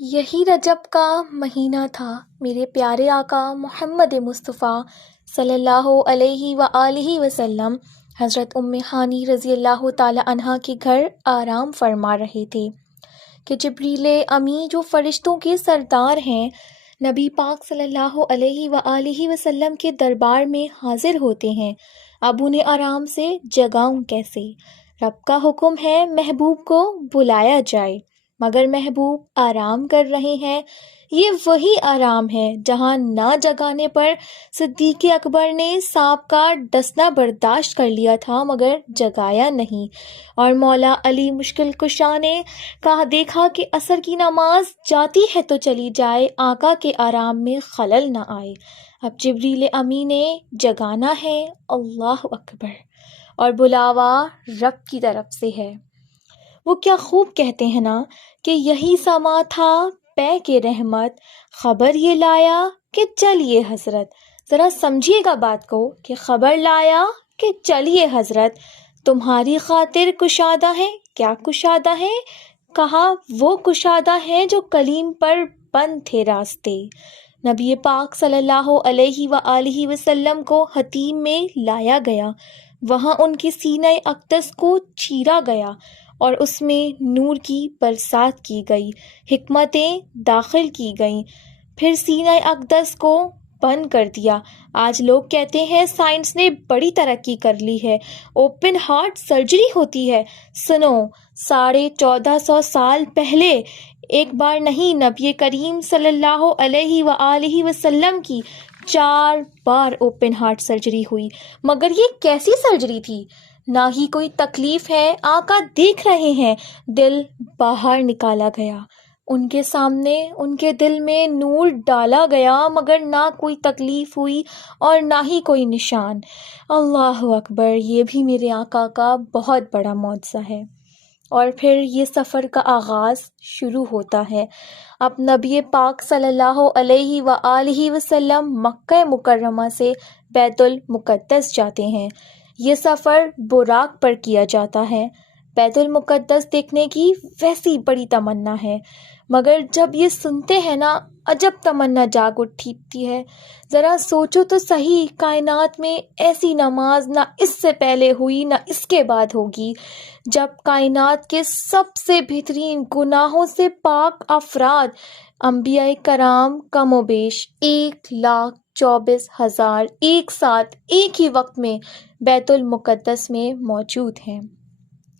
یہی رجب کا مہینہ تھا۔ میرے پیارے آقا محمد مصطفیٰ صلی اللہ علیہ وآلہ وسلم حضرت ام ہانی رضی اللہ تعالی عنہا کے گھر آرام فرما رہے تھے کہ جبریل امی جو فرشتوں کے سردار ہیں نبی پاک صلی اللہ علیہ وآلہ وسلم کے دربار میں حاضر ہوتے ہیں۔ اب انہیں آرام سے جگاؤں کیسے؟ رب کا حکم ہے محبوب کو بلایا جائے، مگر محبوب آرام کر رہے ہیں۔ یہ وہی آرام ہے جہاں نہ جگانے پر صدیق اکبر نے سانپ کا ڈسنا برداشت کر لیا تھا مگر جگایا نہیں، اور مولا علی مشکل کشا نے کہا دیکھا کہ عصر کی نماز جاتی ہے تو چلی جائے، آقا کے آرام میں خلل نہ آئے۔ اب جبریل امی نے جگانا ہے، اللہ اکبر، اور بلاوا رب کی طرف سے ہے۔ وہ کیا خوب کہتے ہیں نا کہ یہی سما تھا پے کے رحمت، خبر یہ لایا کہ چلیے حضرت۔ ذرا سمجھیے گا بات کو کہ خبر لایا کہ چلیے حضرت، تمہاری خاطر کشادہ ہے۔ کیا کشادہ ہے؟ کہا وہ کشادہ ہے جو کلیم پر بند تھے راستے۔ نبی پاک صلی اللہ علیہ وآلہ وسلم کو حتیم میں لایا گیا، وہاں ان کے سینہ اقدس کو چیرا گیا اور اس میں نور کی برسات کی گئی، حکمتیں داخل کی گئیں، پھر سینہ اقدس کو بند کر دیا۔ آج لوگ کہتے ہیں سائنس نے بڑی ترقی کر لی ہے، اوپن ہارٹ سرجری ہوتی ہے۔ سنو، 1450 سال پہلے ایک بار نہیں، نبی کریم صلی اللہ علیہ وآلہ وسلم کی 4 بار اوپن ہارٹ سرجری ہوئی، مگر یہ کیسی سرجری تھی؟ نہ ہی کوئی تکلیف ہے، آقا دیکھ رہے ہیں، دل باہر نکالا گیا، ان کے سامنے ان کے دل میں نور ڈالا گیا، مگر نہ کوئی تکلیف ہوئی اور نہ ہی کوئی نشان۔ اللہ اکبر، یہ بھی میرے آقا کا بہت بڑا معجزہ ہے۔ اور پھر یہ سفر کا آغاز شروع ہوتا ہے۔ اب نبی پاک صلی اللہ علیہ وآلہ وسلم مکہ مکرمہ سے بیت المقدس جاتے ہیں۔ یہ سفر براق پر کیا جاتا ہے۔ بیت المقدس دیکھنے کی ویسی بڑی تمنا ہے، مگر جب یہ سنتے ہیں نا عجب تمنا جاگ اٹھتی ہے۔ ذرا سوچو تو صحیح، کائنات میں ایسی نماز نہ اس سے پہلے ہوئی نہ اس کے بعد ہوگی، جب کائنات کے سب سے بہترین گناہوں سے پاک افراد انبیاء کرام کم و بیش 1,24,000 ایک ساتھ ایک ہی وقت میں بیت المقدس میں موجود ہیں۔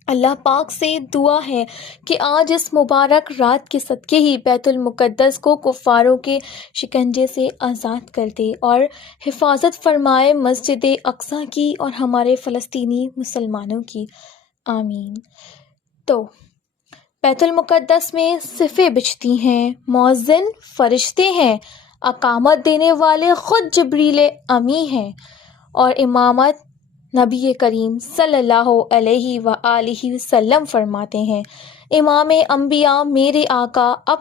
اللہ پاک سے دعا ہے کہ آج اس مبارک رات کے صدقے ہی بیت المقدس کو کفاروں کے شکنجے سے آزاد کر دے اور حفاظت فرمائے مسجد اقصیٰ کی اور ہمارے فلسطینی مسلمانوں کی، آمین۔ تو بیت المقدس میں صفیں بچھتی ہیں، مؤذن فرشتے ہیں، اقامت دینے والے خود جبریل امی ہیں، اور امامت نبی کریم صلی اللہ علیہ وآلہ وسلم فرماتے ہیں۔ امام انبیاء میرے آقا اب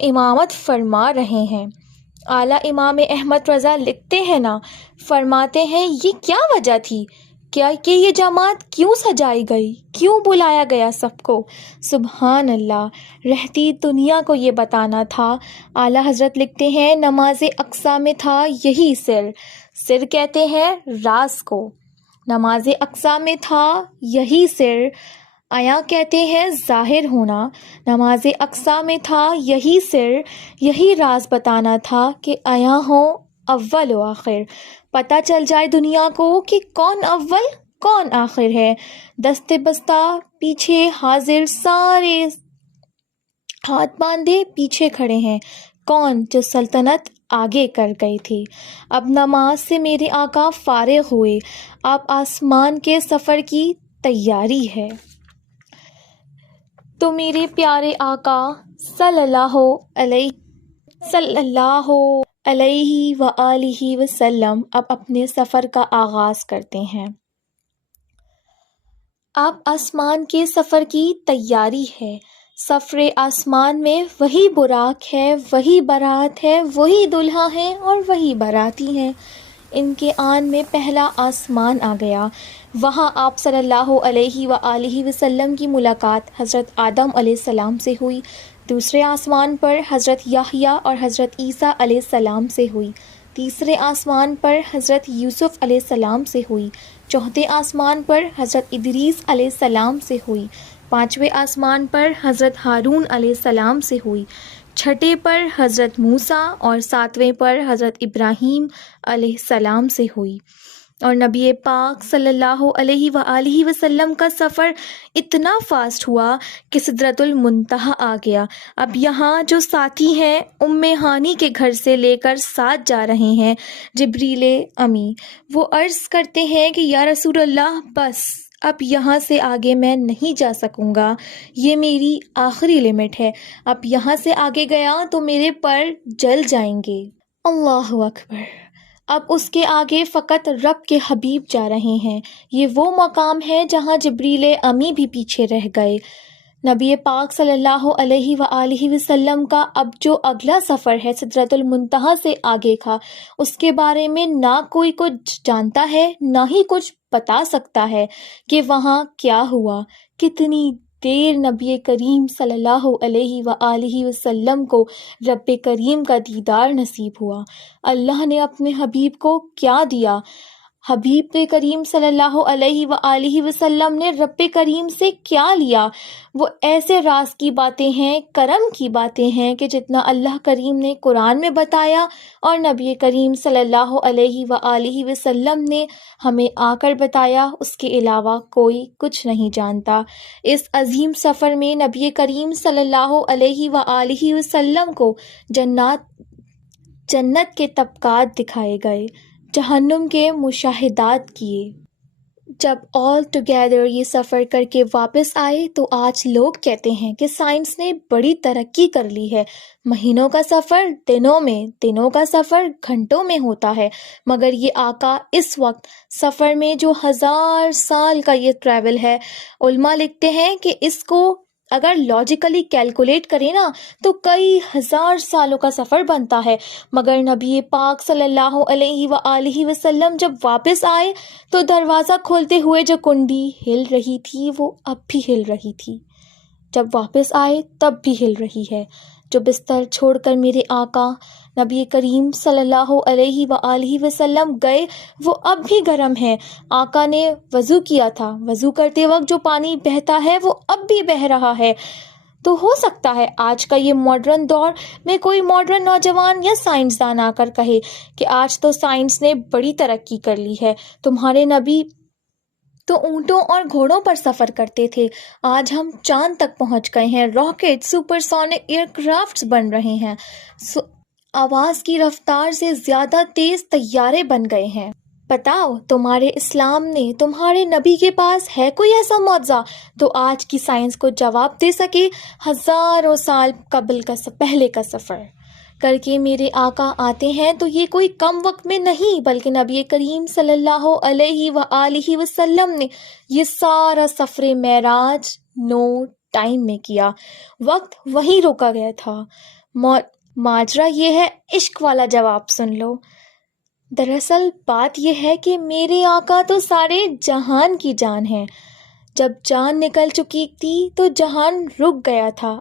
امامت فرما رہے ہیں۔ اعلیٰ امام احمد رضا لکھتے ہیں نا، فرماتے ہیں یہ کیا وجہ تھی کہ یہ جماعت کیوں سجائی گئی، کیوں بلایا گیا سب کو؟ سبحان اللہ، رہتی دنیا کو یہ بتانا تھا۔ اعلیٰ حضرت لکھتے ہیں نماز اقصیٰ میں تھا یہی سر، سر کہتے ہیں راز کو، نماز اقصیٰ میں تھا یہی سر، عیاں کہتے ہیں ظاہر ہونا، نماز اقصیٰ میں تھا یہی سر، یہی راز بتانا تھا کہ عیاں ہوں اول و آخر، پتہ چل جائے دنیا کو کہ کون اول کون آخر ہے۔ دستے بستہ پیچھے حاضر، سارے ہاتھ باندھے پیچھے کھڑے ہیں، کون جو سلطنت آگے کر گئی تھی۔ اب نماز سے میرے آقا فارغ ہوئے، اب آسمان کے سفر کی تیاری ہے۔ تو میرے پیارے آقا صلی اللہ علیہ وآلہ وسلم اب اپنے سفر کا آغاز کرتے ہیں۔ اب آسمان کے سفر کی تیاری ہے۔ سفر آسمان میں وہی براق ہے، وہی بارات ہے، وہی دلہا ہے اور وہی باراتی ہیں۔ ان کے آن میں پہلا آسمان آ گیا، وہاں آپ صلی اللہ علیہ وآلہ وسلم کی ملاقات حضرت آدم علیہ السلام سے ہوئی۔ دوسرے آسمان پر حضرت یحییٰ اور حضرت عیسیٰ علیہ السلام سے ہوئی، تیسرے آسمان پر حضرت یوسف علیہ السلام سے ہوئی، چوتھے آسمان پر حضرت ادریس علیہ السلام سے ہوئی، پانچویں آسمان پر حضرت ہارون علیہ السلام سے ہوئی، چھٹے پر حضرت موسیٰ اور ساتویں پر حضرت ابراہیم علیہ السلام سے ہوئی۔ اور نبی پاک صلی اللہ علیہ وآلہ وسلم کا سفر اتنا فاسٹ ہوا کہ سدرۃ المنتہا آ گیا۔ اب یہاں جو ساتھی ہیں ام ہانی کے گھر سے لے کر ساتھ جا رہے ہیں جبریل امی، وہ عرض کرتے ہیں کہ یا رسول اللہ بس اب یہاں سے آگے میں نہیں جا سکوں گا، یہ میری آخری لمٹ ہے، اب یہاں سے آگے گیا تو میرے پر جل جائیں گے۔ اللہ اکبر۔ اب اس کے آگے فقط رب کے حبیب جا رہے ہیں۔ یہ وہ مقام ہے جہاں جبریل امی بھی پیچھے رہ گئے۔ نبی پاک صلی اللہ علیہ وآلہ وسلم کا اب جو اگلا سفر ہے سدرۃ المنتہا سے آگے کا، اس کے بارے میں نہ کوئی کچھ جانتا ہے نہ ہی کچھ بتا سکتا ہے کہ وہاں کیا ہوا، کتنی دیر نبی کریم صلی اللہ علیہ وآلہ وسلم کو رب کریم کا دیدار نصیب ہوا، اللہ نے اپنے حبیب کو کیا دیا۔ حبیب کریم صلی اللہ علیہ وآلہ وسلم نے رب کریم سے کیا لیا، وہ ایسے راز کی باتیں ہیں، کرم کی باتیں ہیں کہ جتنا اللہ کریم نے قرآن میں بتایا اور نبی کریم صلی اللہ علیہ وآلہ وسلم نے ہمیں آ کر بتایا، اس کے علاوہ کوئی کچھ نہیں جانتا۔ اس عظیم سفر میں نبی کریم صلی اللہ علیہ وآلہ وسلم کو جنت کے طبقات دکھائے گئے، جہنم کے مشاہدات کیے۔ جب آل ٹوگیدر یہ سفر کر کے واپس آئے تو آج لوگ کہتے ہیں کہ سائنس نے بڑی ترقی کر لی ہے، مہینوں کا سفر دنوں میں، دنوں کا سفر گھنٹوں میں ہوتا ہے، مگر یہ آقا اس وقت سفر میں جو 1000 سال کا یہ ٹریول ہے، علماء لکھتے ہیں کہ اس کو اگر لاجیکلی کیلکولیٹ کریں نا تو کئی 1000 سالوں کا سفر بنتا ہے، مگر نبی پاک صلی اللہ علیہ وآلہ وسلم جب واپس آئے تو دروازہ کھولتے ہوئے جو کنڈی ہل رہی تھی وہ اب بھی ہل رہی تھی، جب واپس آئے تب بھی ہل رہی ہے۔ جو بستر چھوڑ کر میرے آقا نبی کریم صلی اللہ علیہ وآلہ وسلم گئے وہ اب بھی گرم ہے۔ آقا نے وضو کیا تھا، وضو کرتے وقت جو پانی بہتا ہے وہ اب بھی بہہ رہا ہے۔ تو ہو سکتا ہے آج کا یہ ماڈرن دور میں کوئی ماڈرن نوجوان یا سائنسدان آ کر کہے کہ آج تو سائنس نے بڑی ترقی کر لی ہے، تمہارے نبی تو اونٹوں اور گھوڑوں پر سفر کرتے تھے، آج ہم چاند تک پہنچ گئے ہیں، rocket, supersonic aircrafts بن رہے ہیں، آواز کی رفتار سے زیادہ تیز طیارے بن گئے ہیں۔ بتاؤ تمہارے اسلام نے، تمہارے نبی کے پاس ہے کوئی ایسا معجزہ تو آج کی سائنس کو جواب دے سکے؟ ہزاروں سال پہلے کا سفر کر کے میرے آقا آتے ہیں تو یہ کوئی کم وقت میں نہیں، بلکہ نبی کریم صلی اللہ علیہ وآلہ وسلم نے یہ سارا سفر معراج نو ٹائم میں کیا، وقت وہیں روکا گیا تھا۔ ماجرا یہ ہے، عشق والا جواب سن لو۔ دراصل بات یہ ہے کہ میرے آقا تو سارے جہان کی جان ہیں، جب جان نکل چکی تھی تو جہان رک گیا تھا،